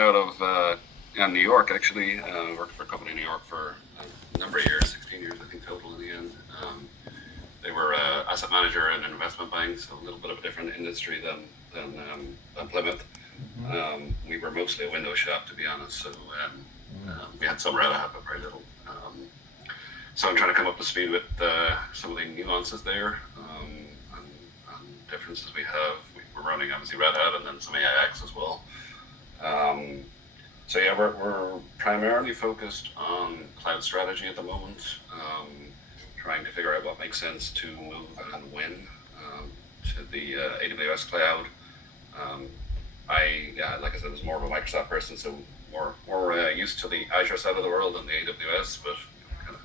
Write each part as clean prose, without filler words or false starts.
out of New York, actually. Worked for a company in New York for a number of years, 16 years, I think, total in the end. They were asset manager in an investment bank, so a little bit of a different industry than Plymouth. Mm-hmm. We were mostly a window shop, to be honest. So we had some Red Hat, but very little. So I'm trying to come up to speed with some of the nuances there and differences we have. We're running obviously Red Hat and then some AIX as well. Um, so yeah, we're primarily focused on cloud strategy at the moment, trying to figure out what makes sense to move and when to the AWS cloud. Um, like I said, was more of a Microsoft person, so more used to the Azure side of the world than the AWS, but kind of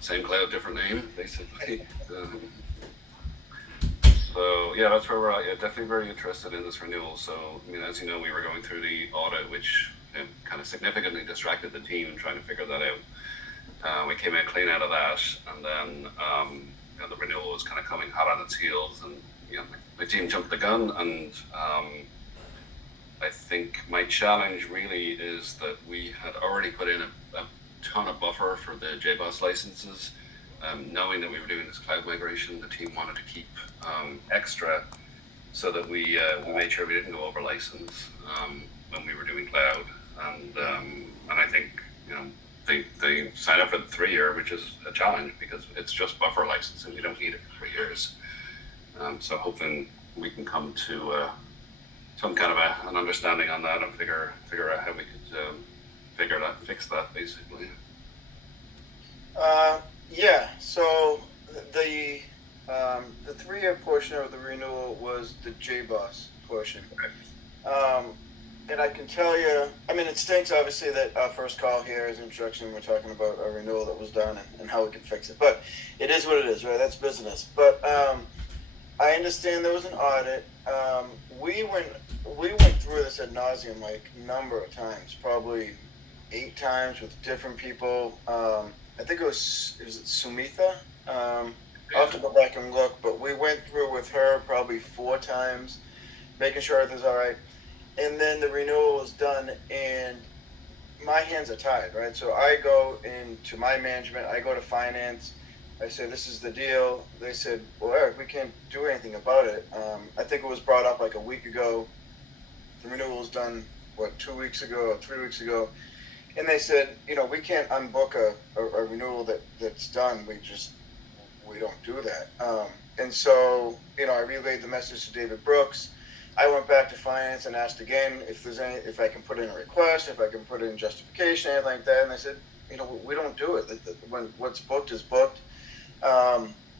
same cloud, different name, basically. So yeah, that's where we're at. Yeah, definitely very interested in this renewal. So I mean, as you know, we were going through the audit, which kind of significantly distracted the team trying to figure that out. We came in clean out of that, and then the renewal was kind of coming hot on its heels, and my team jumped the gun, and I think my challenge really is that we had already put in a ton of buffer for the JBoss licenses. Knowing that we were doing this cloud migration, the team wanted to keep extra so that we made sure we didn't go over license when we were doing cloud. And I think they signed up for the 3 year, which is a challenge because it's just buffer licensing. You don't need it for 3 years. So hoping we can come to some kind of an understanding on that and figure out how we could fix that basically. Uh, yeah. So the the 3 year portion of the renewal was the JBoss portion. Um, and I can tell you, I mean, it stinks obviously that our first call here is an introduction. We're talking about a renewal that was done and how we can fix it. But it is what it is, right? That's business. But I understand there was an audit. We went we went through this ad nauseum like number of times, probably 8 times with different people. I think it was Sumitha. I'll have Yeah. to go back and look, but we went through with her probably 4 times, making sure everything's all right. And then the renewal was done, and my hands are tied, right? So I go into my management, I go to finance, I say, this is the deal. They said, well, Eric, we can't do anything about it. I think it was brought up like a week ago. The renewal was done, what, 2 weeks ago or 3 weeks ago. And they said, we can't unbook a renewal that's done. We don't do that. And so, I relayed the message to David Brooks. I went back to finance and asked again if I can put in a request, if I can put in justification, anything like that. And they said, we don't do it. When what's booked is booked.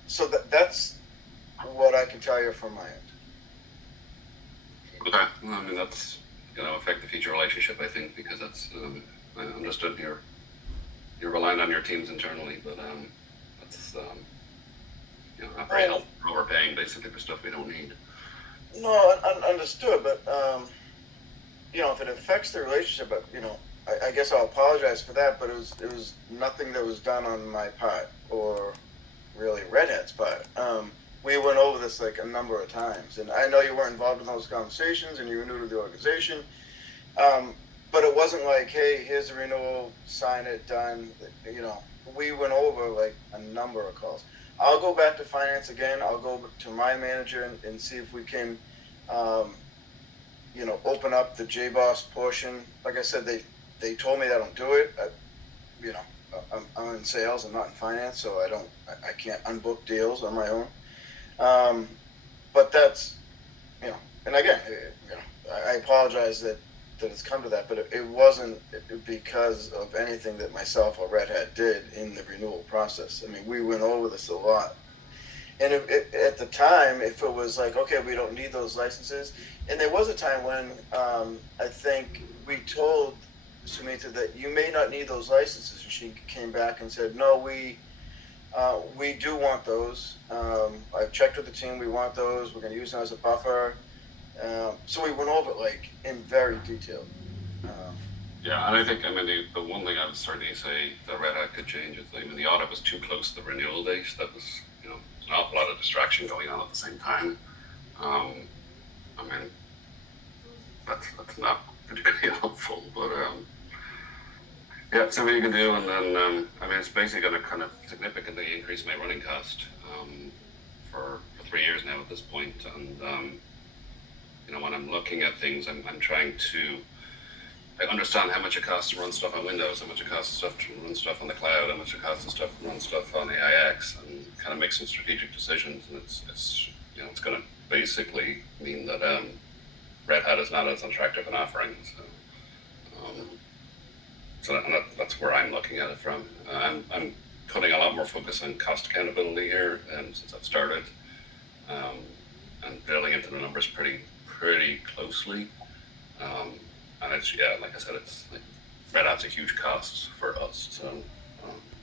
So that's what I can tell you from my end. Okay. Well, I mean, that's going to affect the future relationship, I think, because that's I understood you're relying on your teams internally, but that's not very Well, helpful. We're paying basically for stuff we don't need. no, understood, but if it affects the relationship, but I guess I'll apologize for that. But it was nothing that was done on my part or really Red Hat's part. We went over this like a number of times, and I know you weren't involved in those conversations, and you were new to the organization. Um, but it wasn't like, hey, here's the renewal, sign it, done. You know, we went over like a number of calls. I'll go back to finance again. I'll go to my manager and see if we can, um, open up the JBoss portion. Like I said, they told me that I don't do it. You know, I'm in sales. I'm not in finance, so I can't unbook deals on my own. Um, but that's and again, I apologize that it's come to that, but it wasn't because of anything that myself or Red Hat did in the renewal process. I mean, we went over this a lot, and at the time, if it was like, okay, we don't need those licenses, and there was a time when I think we told Sumita that you may not need those licenses, and she came back and said, no, we do want those. I've checked with the team. We want those. We're going to use them as a buffer. So we went over it like in very detail. Um, Yeah, and I think I mean the one thing I would certainly say that Red Hat could change is I mean the audit was too close to the renewal date. That was there's an awful lot of distraction going on at the same time. Um, I mean that's not particularly helpful. Yeah, see what you can do, and then I mean, it's basically going to kind of significantly increase my running cost for 3 years now at this point, and when I'm looking at things, I'm trying to I understand how much it costs to run stuff on Windows, how much it costs stuff to run stuff on the cloud, how much it costs to run stuff on AIX, and kind of make some strategic decisions. And it's going to basically mean that Red Hat is not as attractive an offering. Um, that's where I'm looking at it from. I'm putting a lot more focus on cost accountability here, since I've started, um, and drilling into the numbers pretty closely. Um, and it's, yeah, like I said, it's like Red Hat's a huge cost for us. So